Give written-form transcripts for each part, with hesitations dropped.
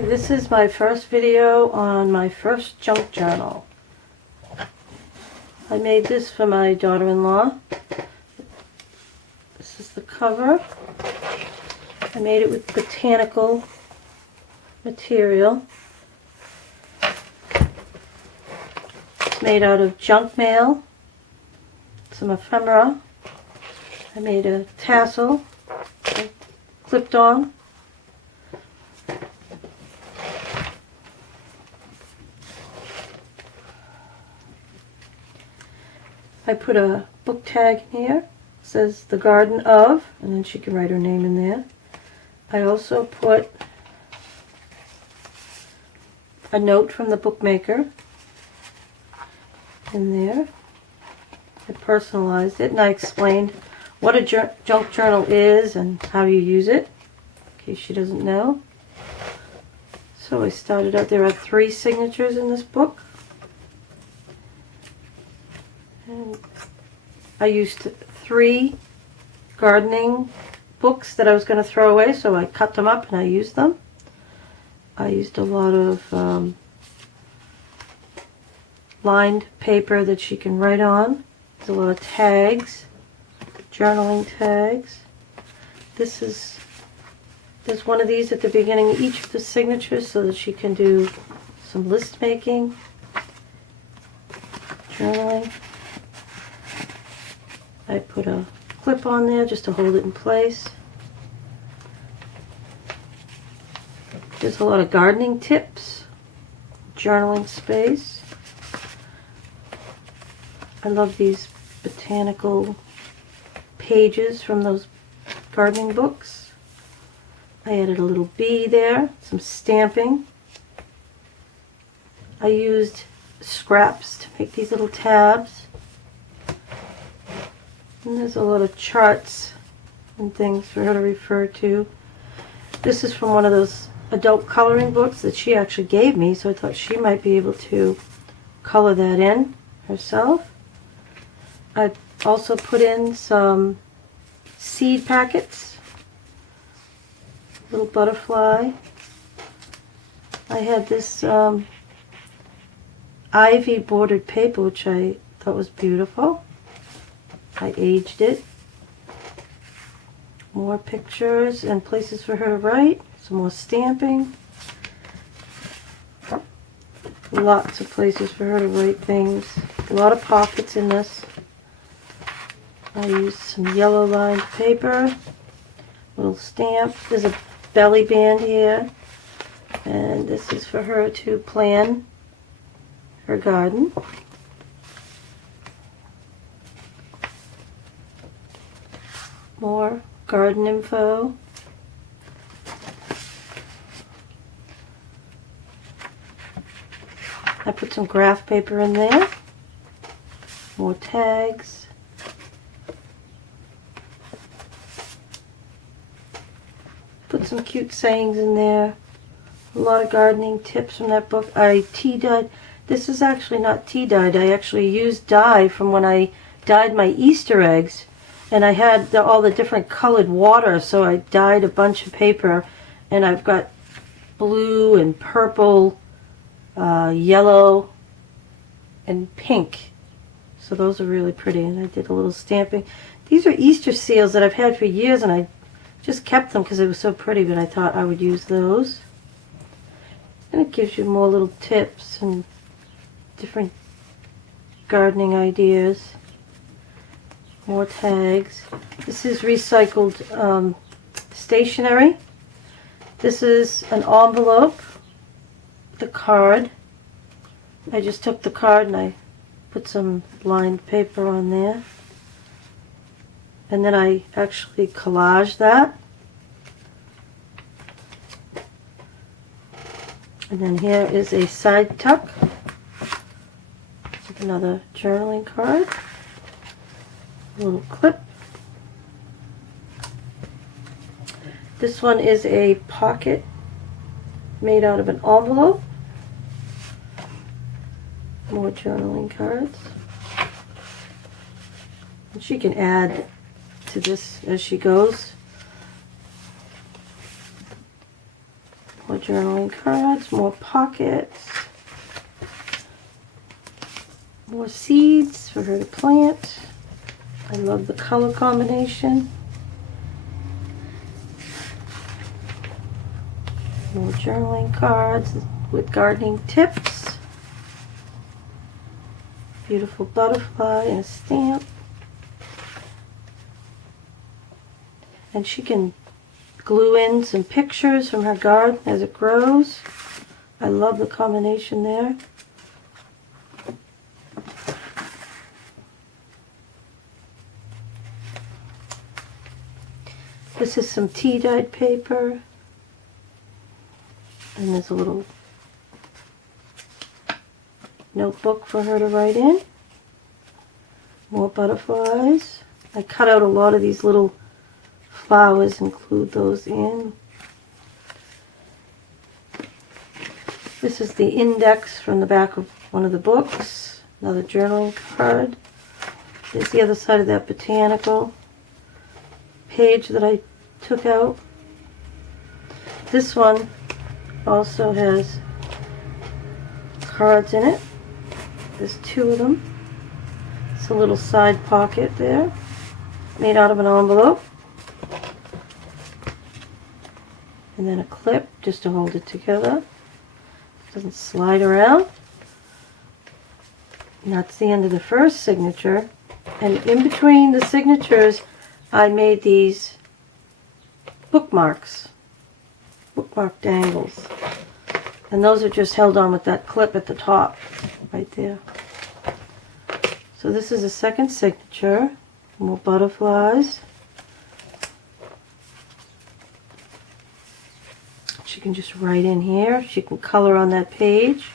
Okay, this is my first video on my first junk journal. I made this for my daughter-in-law. This is the cover. I made it with botanical material. It's made out of junk mail, some ephemera. I made a tassel, clipped on. I put a book tag in here. It says The Garden of, and then she can write her name in there. I also put a note from the bookmaker in there. I personalized it and I explained what a junk journal is and how you use it, in case she doesn't know. So I started out, there are 3 signatures in this book. And I used 3 gardening books that I was going to throw away, so I cut them up and I used them. I used a lot of lined paper that she can write on. There's a lot of tags, journaling tags. There's one of these at the beginning of each of the signatures so that she can do some list making, journaling. I put a clip on there just to hold it in place. There's a lot of gardening tips, journaling space. I love these botanical pages from those gardening books. I added a little bee there, some stamping. I used scraps to make these little tabs. And there's a lot of charts and things for her to refer to. This is from one of those adult coloring books that she actually gave me, so I thought she might be able to color that in herself. I also put in some seed packets, little butterfly. I had this ivy bordered paper, which I thought was beautiful. I aged it. More pictures and places for her to write. Some more stamping. Lots of places for her to write things. A lot of pockets in this. I used some yellow lined paper. Little stamp. There's a belly band here. And this is for her to plan her garden. More garden info. I put some graph paper in there. More tags. Put some cute sayings in there. A lot of gardening tips from that book. I tea dyed. This is actually not tea dyed. I actually used dye from when I dyed my Easter eggs. And I had all the different colored water, so I dyed a bunch of paper. And I've got blue and purple, yellow, and pink. So those are really pretty. And I did a little stamping. These are Easter seals that I've had for years, and I just kept them because they were so pretty, but I thought I would use those. And it gives you more little tips and different gardening ideas. More tags. This is recycled stationery. This is an envelope, the card. I just took the card and I put some lined paper on there. And then I actually collaged that. And then here is a side tuck. Another journaling card. A little clip. This one is a pocket made out of an envelope. More journaling cards. And she can add to this as she goes. More journaling cards, more pockets, more seeds for her to plant. I love the color combination. More journaling cards with gardening tips. Beautiful butterfly and a stamp. And she can glue in some pictures from her garden as it grows. I love the combination there. This is some tea-dyed paper. And there's a little notebook for her to write in. More butterflies. I cut out a lot of these little flowers, include those in. This is the index from the back of one of the books. Another journaling card. There's the other side of that botanical page that I took out. This one also has cards in it. There's 2 of them. It's a little side pocket there, made out of an envelope. And then a clip just to hold it together. It doesn't slide around. And that's the end of the first signature. And in between the signatures, I made these bookmarks. Bookmark dangles. And those are just held on with that clip at the top, right there. So this is a second signature. More butterflies. She can just write in here. She can color on that page.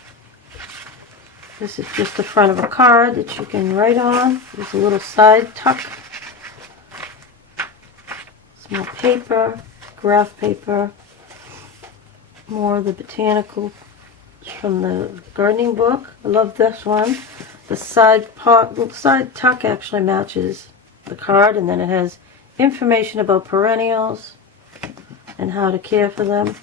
This is just the front of a card that you can write on. There's a little side tuck. Some more paper, graph paper. More of the botanicals from the gardening book. I love this one. The side tuck actually matches the card, and then it has information about perennials and how to care for them.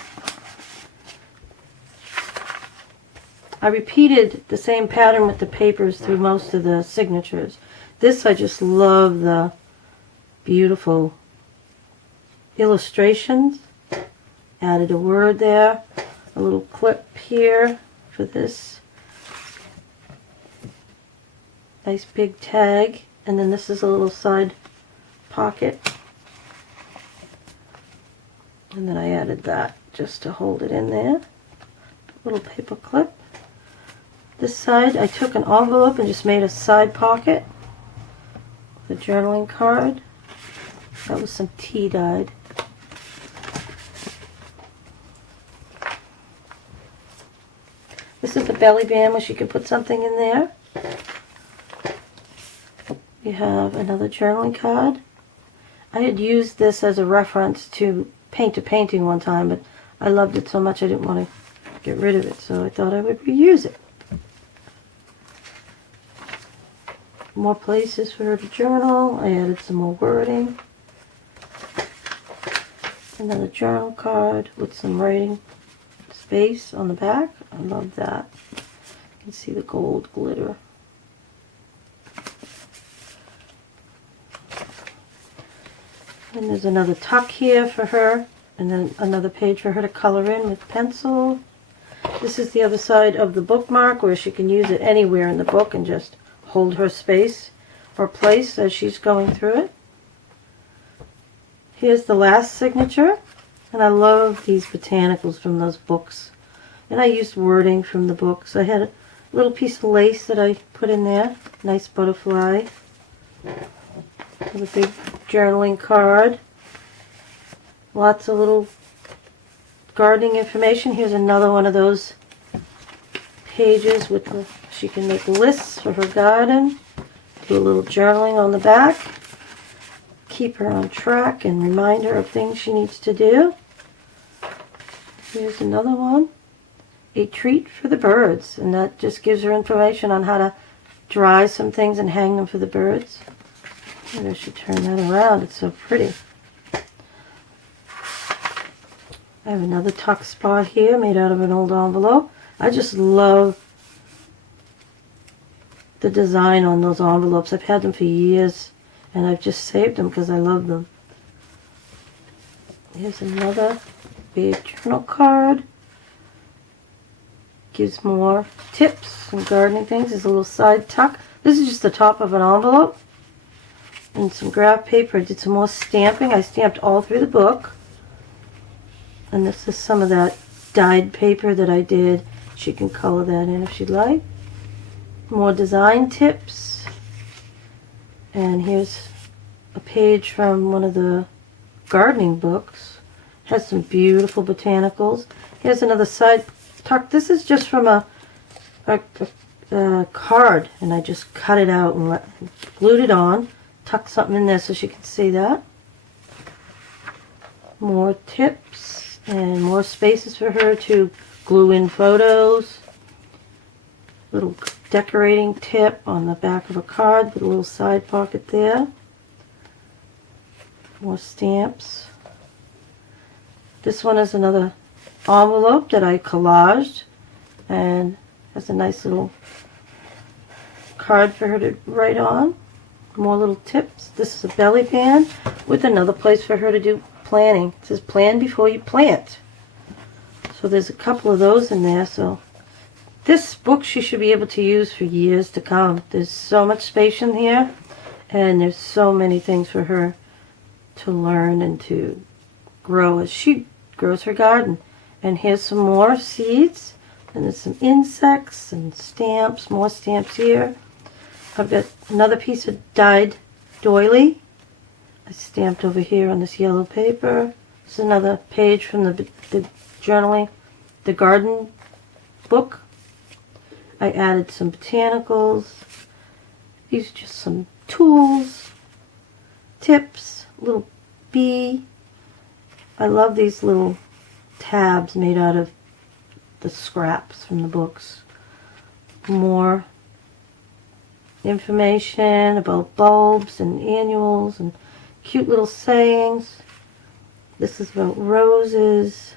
I repeated the same pattern with the papers through most of the signatures. This, I just love the beautiful illustrations. Added a word there, a little clip here for this. Nice big tag, and then this is a little side pocket. And then I added that just to hold it in there. Little paper clip. This side, I took an envelope and just made a side pocket with a journaling card. That was some tea dyed. This is the belly band where she can put something in there. We have another journaling card. I had used this as a reference to paint a painting one time, but I loved it so much I didn't want to get rid of it, so I thought I would reuse it. More places for her to journal. I added some more wording. Another journal card with some writing space on the back. I love that. You can see the gold glitter. And there's another tuck here for her, and then another page for her to color in with pencil. This is the other side of the bookmark where she can use it anywhere in the book and just hold her space or place as she's going through it. Here's the last signature, and I love these botanicals from those books. And I used wording from the books. I had a little piece of lace that I put in there. Nice butterfly. With a big journaling card. Lots of little gardening information. Here's another one of those pages with the, she can make lists for her garden. Do a little journaling on the back. Keep her on track and remind her of things she needs to do. Here's another one. A treat for the birds. And that just gives her information on how to dry some things and hang them for the birds. Maybe I should turn that around. It's so pretty. I have another tuck spot here made out of an old envelope. I just love the design on those envelopes. I've had them for years, and I've just saved them because I love them. Here's another big journal card. Gives more tips and gardening things. There's a little side tuck. This is just the top of an envelope. And some graph paper. I did some more stamping. I stamped all through the book. And this is some of that dyed paper that I did. She can color that in if she'd like. More design tips. And here's a page from one of the gardening books. Has some beautiful botanicals. Here's another side tuck. This is just from a card, and I just cut it out and glued it on. Tuck something in there so she can see that. More tips and more spaces for her to glue in photos. Little decorating tip on the back of a card with a little side pocket there. More stamps. This one is another envelope that I collaged and has a nice little card for her to write on. More little tips. This is a belly band with another place for her to do planning. It says plan before you plant. So there's a couple of those in there. So this book she should be able to use for years to come. There's so much space in here, and there's so many things for her to learn and to grow as she grows her garden. And here's some more seeds, and there's some insects and stamps, more stamps here. I've got another piece of dyed doily. I stamped over here on this yellow paper. This is another page from the journaling, the garden book. I added some botanicals. These are just some tools, tips, little bee. I love these little tabs made out of the scraps from the books. More information about bulbs and annuals and cute little sayings. This is about roses.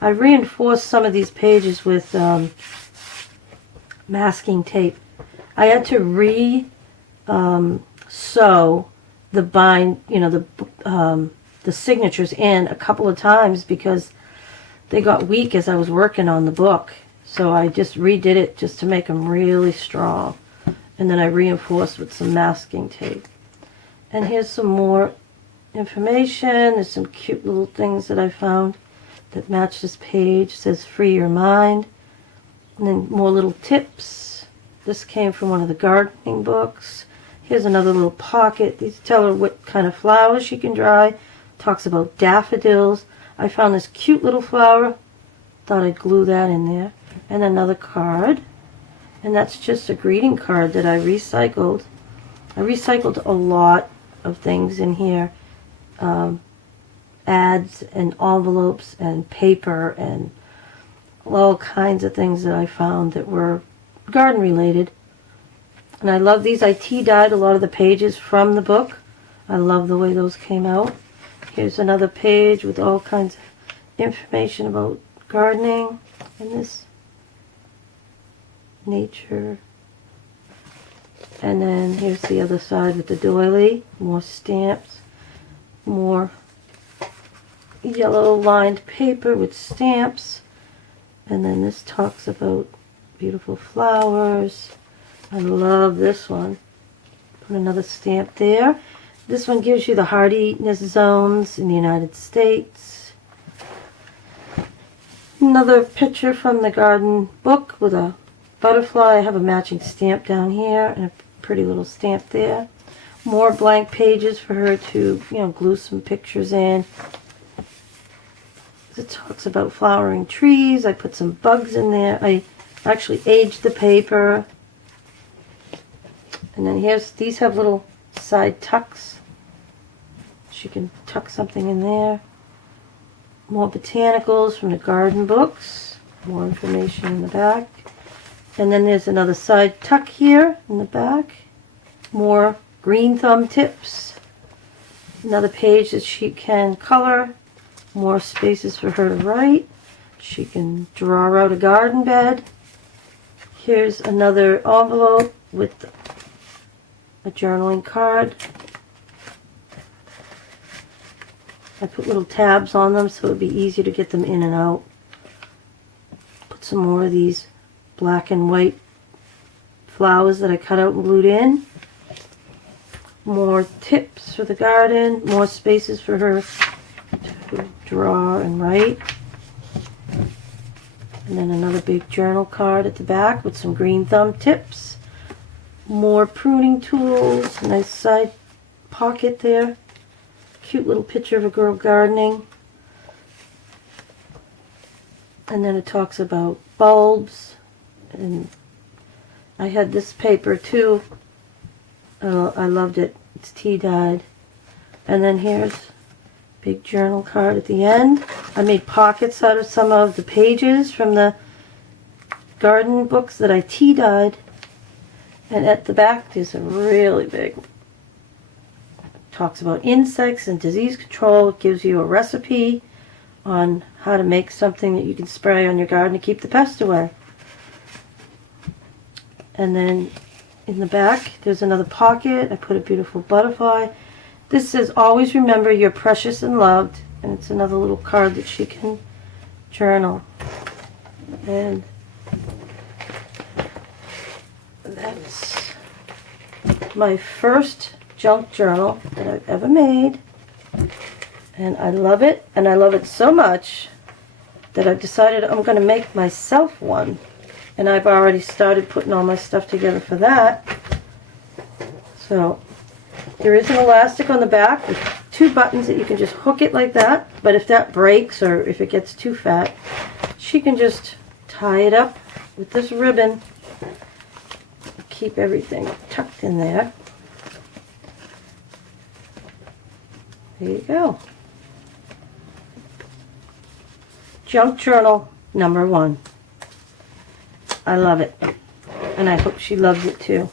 I reinforced some of these pages with masking tape. I had to sew the the signatures in a couple of times because they got weak as I was working on the book. So I just redid it just to make them really strong. And then I reinforced with some masking tape. And here's some more information. There's some cute little things that I found that match this page. It says free your mind. And then more little tips. This came from one of the gardening books. Here's another little pocket. These tell her what kind of flowers she can dry. Talks about daffodils. I found this cute little flower. Thought I'd glue that in there. And another card. And that's just a greeting card that I recycled. I recycled a lot of things in here. Ads and envelopes and paper and all kinds of things that I found that were garden related. And I love these. I tea-dyed a lot of the pages from the book. I love the way those came out. Here's another page with all kinds of information about gardening. And this nature. And then here's the other side with the doily. More stamps. More yellow lined paper with stamps. And then this talks about beautiful flowers. I love this one. Put another stamp there. This one gives you the hardiness zones in the United States. Another picture from the garden book with a butterfly. I have a matching stamp down here and a pretty little stamp there. More blank pages for her to, glue some pictures in. It talks about flowering trees. I put some bugs in there. I actually aged the paper. And then these have little side tucks. She can tuck something in there. More botanicals from the garden books. More information in the back. And then there's another side tuck here in the back. More green thumb tips. Another page that she can color. More spaces for her to write. She can draw out a garden bed. Here's another envelope with a journaling card. I put little tabs on them so it would be easy to get them in and out. Put some more of these black and white flowers that I cut out and glued in. More tips for the garden. More spaces for her to draw and write. And then another big journal card at the back with some green thumb tips. More pruning tools. A nice side pocket there. Cute little picture of a girl gardening. And then it talks about bulbs. And I had this paper too. I loved it. It's tea dyed. And then here's a big journal card at the end. I made pockets out of some of the pages from the garden books that I tea dyed. And at the back there's a really big, talks about insects and disease control. It gives you a recipe on how to make something that you can spray on your garden to keep the pests away. And then in the back there's another pocket. I put a beautiful butterfly. This says, always remember you're precious and loved. And it's another little card that she can journal. And that's my first junk journal that I've ever made. And I love it. And I love it so much that I've decided I'm going to make myself one. And I've already started putting all my stuff together for that. So there is an elastic on the back with 2 buttons that you can just hook it like that. But if that breaks or if it gets too fat, she can just tie it up with this ribbon. Keep everything tucked in there. There you go. Junk journal number 1. I love it. And I hope she loves it too.